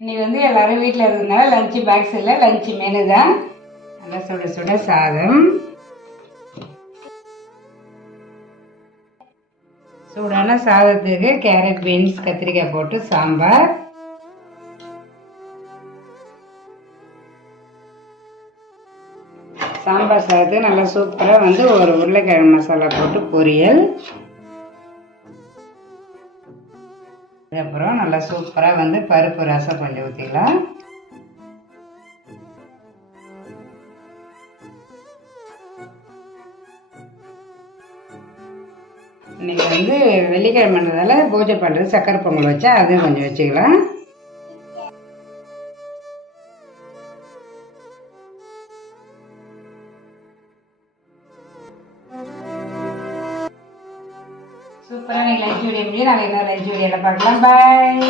இன்னைக்கு வந்து எல்லாரும் வீட்டில் இருக்கிறதுனால லஞ்சு பாக்ஸ் இல்லை, லஞ்சு மெனு தான். நல்லா சுட சுட சாதம், சூடான சாதத்துக்கு கேரட் பீன்ஸ் கத்திரிக்காய் போட்டு சாம்பார், சாம்பார் சாதத்துக்கு நல்லா சூப்பராக வந்து ஒரு உருளைக்கிழங்கு மசாலா போட்டு பொரியல், அப்புறம் நல்லா சூப்பராக வந்து பருப்பு ரசம் கொஞ்சம் ஊற்றிக்கலாம். இன்னைக்கு வந்து வெள்ளிக்கிழமைன்றதால பூஜை பண்ணுறது சக்கரை பொங்கல் வச்சா அதையும் கொஞ்சம் வச்சுக்கலாம். சூப்பராக நீங்கள் லஞ்ச் வீடியோ முடியும். நாங்கள் இன்னொரு லஞ்ச் வீடியோவில் பார்க்கலாம். பாய்.